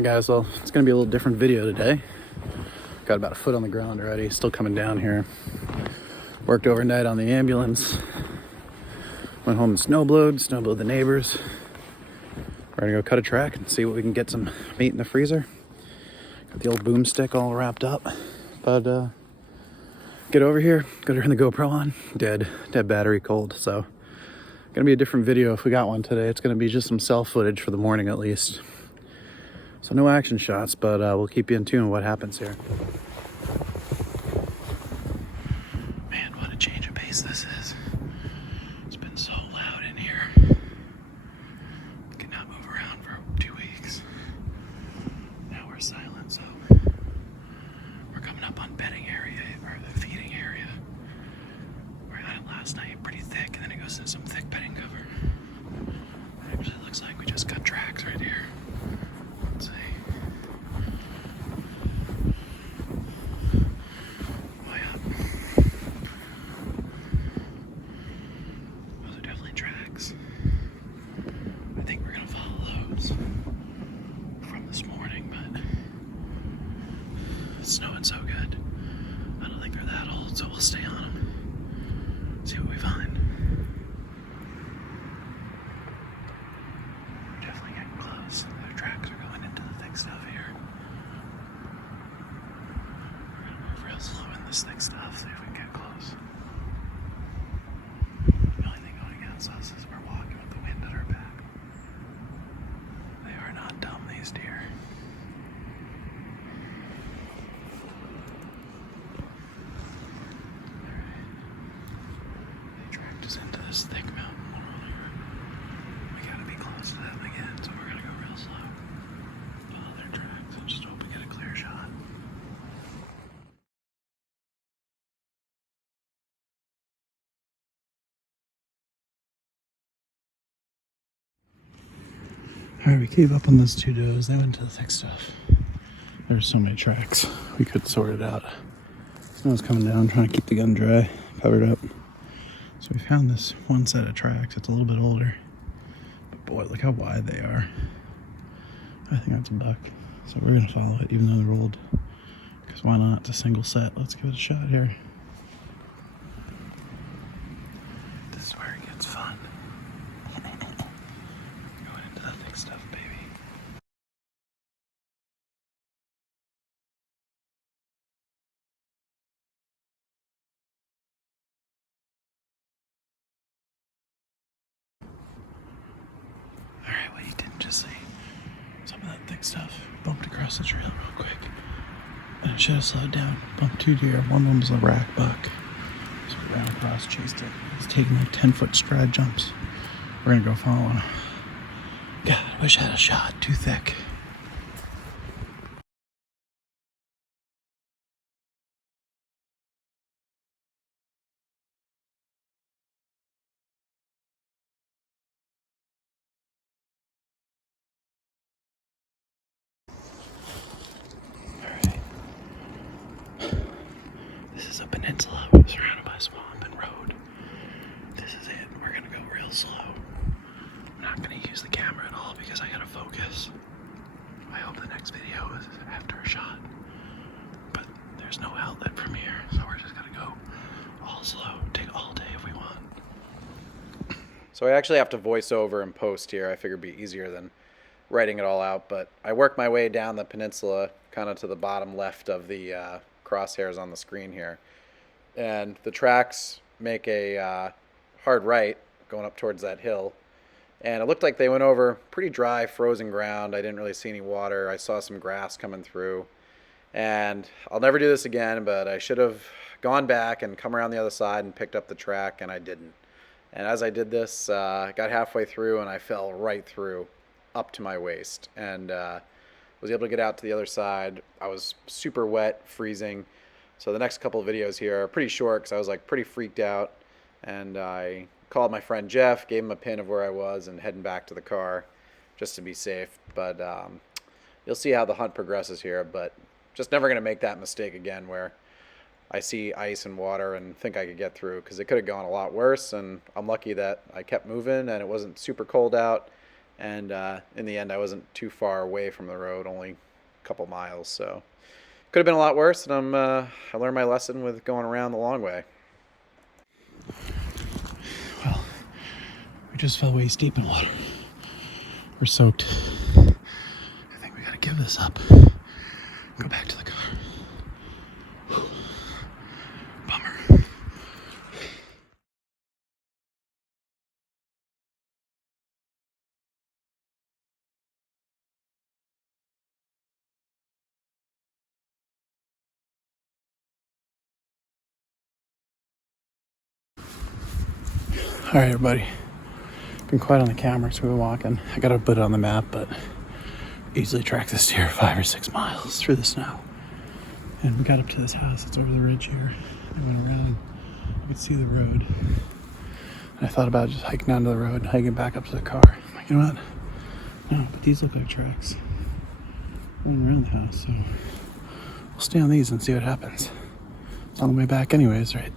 Alright guys, well, it's going to be a little different video today. Got about a foot on the ground already, still coming down here. Worked overnight on the ambulance. Went home and snowblowed the neighbors. We're going to go cut a track and see what we can get some meat in the freezer. Got the old boomstick all wrapped up. But get over here, go to turn the GoPro on. Dead battery, cold. So gonna be a different video if we got one today. It's gonna be just some cell footage for the morning at least. So no action shots, but we'll keep you in tune with what happens here. Man, what a change of pace this is. It's been so loud in here. Could not move around for 2 weeks. Now we're silent, so we're coming up on bedding area, or the feeding area. We got it last night, pretty thick, and then it goes into some thick bedding cover. It actually looks like we just got tracks right here. Let's see. Way up. Those are definitely tracks. I think we're gonna follow those from this morning, but it's snowing so good. I don't think they're that old, so we'll stay on them. See what we find. We're definitely getting close. The tracks are going into the thick stuff here. We're gonna move real slow in this thick stuff, see if we can get close. The only thing going against us is we're walking with the wind at our back. They are not dumb, these deer. They tracked us into this thick mountain or whatever. We gotta be close to them again, so we're gonna go real slow. Follow their tracks and just hope we get a clear shot. Alright, we gave up on those two does. They went to the thick stuff. There's so many tracks. We could sort it out. Snow's coming down, trying to keep the gun dry, covered up. So we found this one set of tracks. It's a little bit older. But boy, look how wide they are. I think that's a buck. So we're going to follow it, even though they're old. Because why not? It's a single set. Let's give it a shot here. This is where it gets fun. Going into the thick stuff, baby. Alright, what you didn't just see. Some of that thick stuff bumped across the trail real quick. And it should have slowed down. Bumped two deer. One of them was a rack buck. So we ran across, chased it. He's taking like 10-foot stride jumps. We're gonna go follow him. God, I wish I had a shot. Too thick. This is a peninsula surrounded by swamp and road. This is it. We're gonna go real slow. I'm not gonna use the camera at all because I gotta focus. I hope the next video is after a shot. But there's no outlet from here, so we're just gonna go all slow. Take all day if we want. So I actually have to voice over and post here. I figured it'd be easier than writing it all out, but I worked my way down the peninsula kind of to the bottom left of the crosshairs on the screen here, and the tracks make a hard right going up towards that hill, and it looked like they went over pretty dry frozen ground. I didn't really see any water. I saw some grass coming through, and I'll never do this again, but I should have gone back and come around the other side and picked up the track, and I didn't. And as I did this, I got halfway through and I fell right through up to my waist, and was able to get out to the other side. I was super wet, freezing. So the next couple of videos here are pretty short because I was like pretty freaked out, and I called my friend Jeff, gave him a pin of where I was, and heading back to the car just to be safe. But you'll see how the hunt progresses here, but just never going to make that mistake again where I see ice and water and think I could get through, because it could have gone a lot worse. And I'm lucky that I kept moving and it wasn't super cold out, And in the end, I wasn't too far away from the road, only a couple miles. So could have been a lot worse, and I learned my lesson with going around the long way. Well, we just fell waist deep in water. We're soaked. I think we gotta give this up. Go back to the car. Bummer. All right, everybody. Been quiet on the camera, so we're walking. I gotta put it on the map, but easily track this deer 5 or 6 miles through the snow. And we got up to this house. It's over the ridge here. I went around. I could see the road. And I thought about just hiking down to the road and hiking back up to the car. I'm like, you know what? No, but these look like tracks going around the house, so we'll stay on these and see what happens. It's on the way back anyways, right?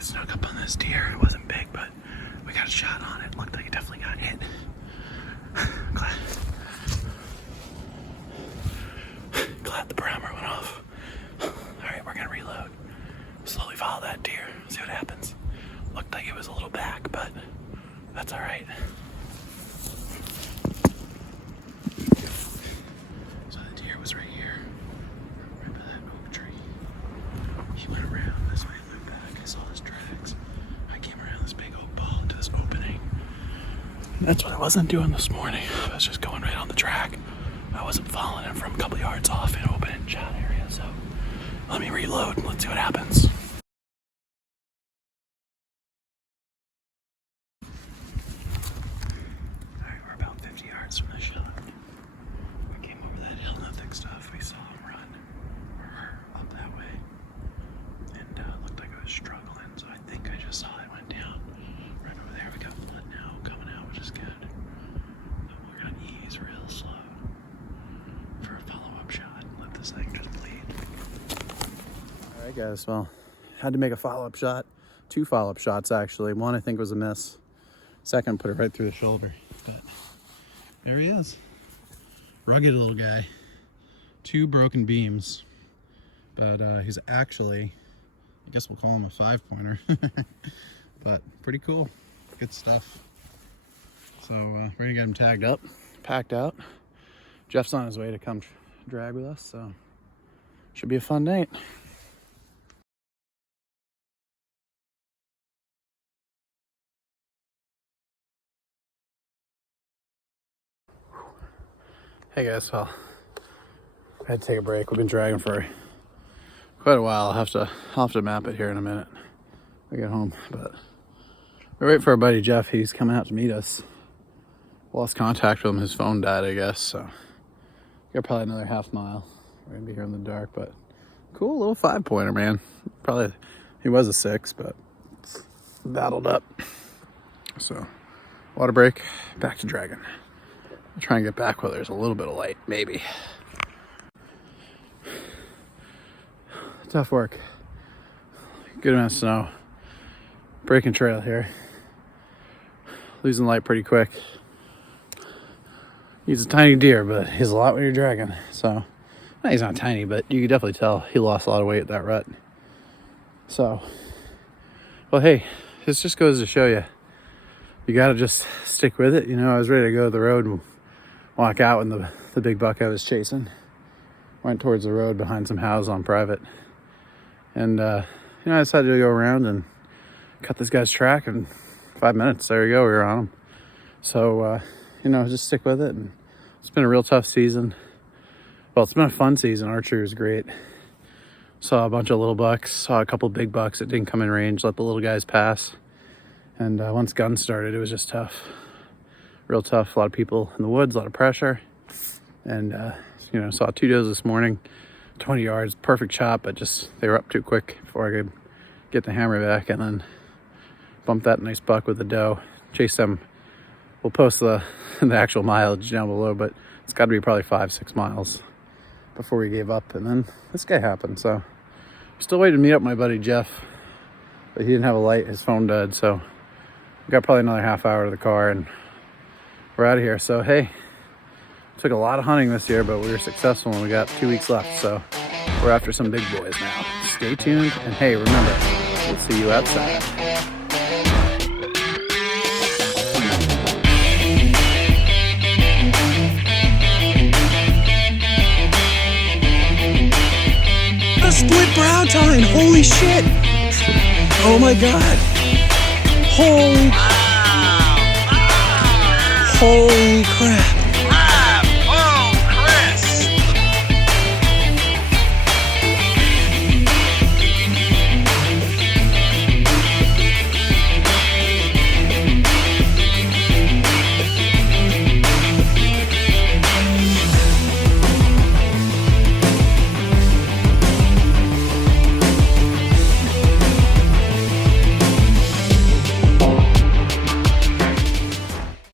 Snuck up on this deer. It wasn't big, but we got a shot on it. Looked like it definitely got hit. Glad the parameter went off. Alright, we're gonna reload. Slowly follow that deer. See what happens. Looked like it was a little back, but that's alright. So the deer was right here. Right by that oak tree. He went around this way. I saw his tracks. I came around this big oak ball into this opening. And that's what I wasn't doing this morning. I was just going right on the track. I wasn't following him from a couple yards off in open shot area. So let me reload and let's see what happens. Alright, we're about 50 yards from the shot. We came over that hill, nothing stuff. We saw him run or her up that way. And looked like I was struggling, so I think I just saw it went down. Right over there, we got blood now coming out, which is good. But we're gonna ease real slow for a follow-up shot. Let this thing just bleed. All right, guys. Well, had to make a follow-up shot. 2 follow-up shots actually. One I think was a miss. Second, put it right through the shoulder. But there he is. Rugged little guy. 2 broken beams. But he's actually, I guess we'll call him a 5-pointer. But pretty cool. Good stuff. So we're gonna get him tagged up, packed out. Jeff's on his way to come drag with us, so should be a fun night. Hey guys, well, I had to take a break. We've been dragging for quite a while. I'll have to map it here in a minute. I get home, but we're waiting for our buddy Jeff. He's coming out to meet us. Lost contact with him. His phone died, I guess. So got probably another half mile. We're gonna be here in the dark, but cool little 5-pointer, man. Probably he was a 6, but battled up. So water break, back to dragging. I'll try and get back where there's a little bit of light, maybe. Tough work. Good amount of snow. Breaking trail here. Losing light pretty quick. He's a tiny deer, but he's a lot when you're dragging. So, he's not tiny, but you can definitely tell he lost a lot of weight at that rut. So, well, hey, this just goes to show you, you gotta just stick with it. You know, I was ready to go to the road and walk out when the big buck I was chasing went towards the road behind some houses on private. And, I decided to go around and cut this guy's track in 5 minutes. There you go, we were on him. So, just stick with it. And it's been a real tough season. Well, it's been a fun season. Archery was great. Saw a bunch of little bucks, saw a couple big bucks that didn't come in range, let the little guys pass. And once guns started, it was just tough. Real tough. A lot of people in the woods, a lot of pressure. And, saw 2 does this morning, 20 yards, perfect shot, but just they were up too quick before I could get the hammer back, and then bumped that nice buck with the doe. Chased them we'll post the actual mileage down below, but it's got to be probably 5-6 miles before we gave up. And then this guy happened, so still waiting to meet up with my buddy Jeff, but he didn't have a light, his phone died, so we got probably another half hour to the car and we're out of here. So hey, took a lot of hunting this year, but we were successful and we got 2 weeks left, so we're after some big boys now. Stay tuned, and hey, remember, we'll see you outside. Split brow tine, holy shit! Oh my god! Holy crap!